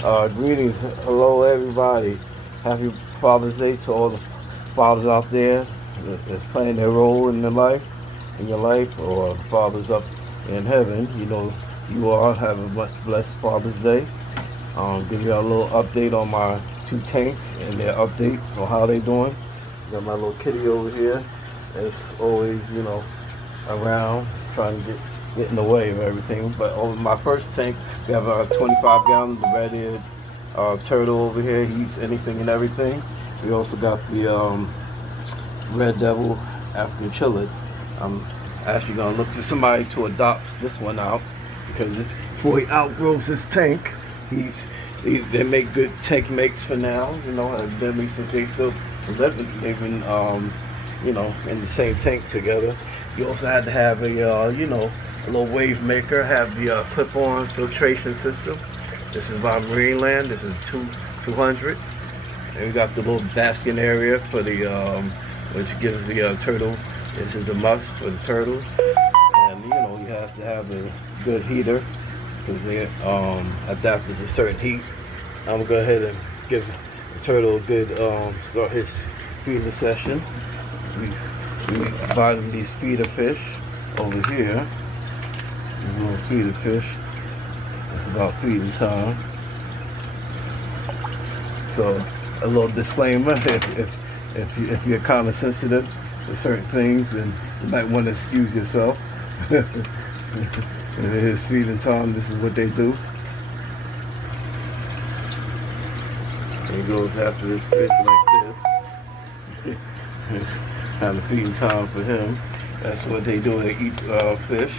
Greetings, hello everybody. Happy Father's Day to all the fathers out there that's playing their role in their life, or fathers up in heaven. You know, you all have a much blessed Father's Day. Give you a little update on my two tanks and their update on how they doing. Got my little kitty over here. It's always, around trying to get in the way of everything. But over my first tank, we have a 25 gallon, the red-eared turtle over here. He eats anything and everything. We also got the red devil African chilled. I'm actually gonna look for somebody to adopt this one out because before he outgrows this tank, they make good tank makes for now. Have been since they still they've been in the same tank together. You also had to have a little wave maker, have the clip-on filtration system. This is by Marineland. This is 200, and we got the little basking area for the which gives the turtle. This is a must for the turtle, and you have to have a good heater because they adapted to certain heat. I'm gonna go ahead and give the turtle a good start his feeding session. We provided these feeder fish over here. These little feeder fish. It's about feeding time. So a little disclaimer: if you're kind of sensitive to certain things, then you might want to excuse yourself. It is feeding time. This is what they do. He goes after this fish like this. It's kind of feeding time for him. That's what they do. They eat fish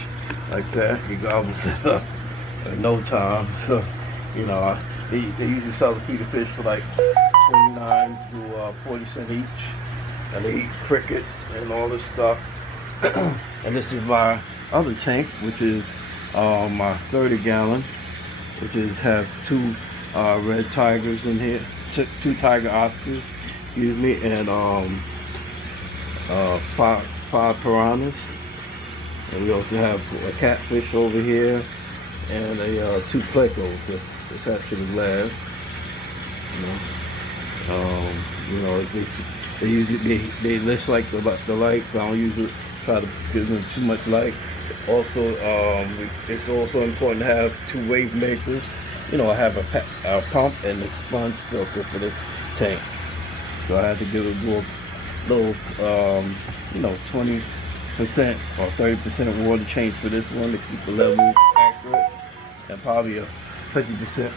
like that. He gobbles it up in no time. So, they usually sell the feeder fish for like 29 to 40 cents each. And they eat crickets and all this stuff. And this is my other tank, which is my 30 gallon, which has two red tigers in here, two tiger Oscars, excuse me, and five piranhas. And we also have a catfish over here and two plecos that's actually last. They usually they list like the light, so I don't usually try to give them too much light. Also, it's also important to have two wave makers. I have a pump and a sponge filter for this tank, so I had to give it a little 20% or 30% water change for this one to keep the levels accurate, and probably a 50%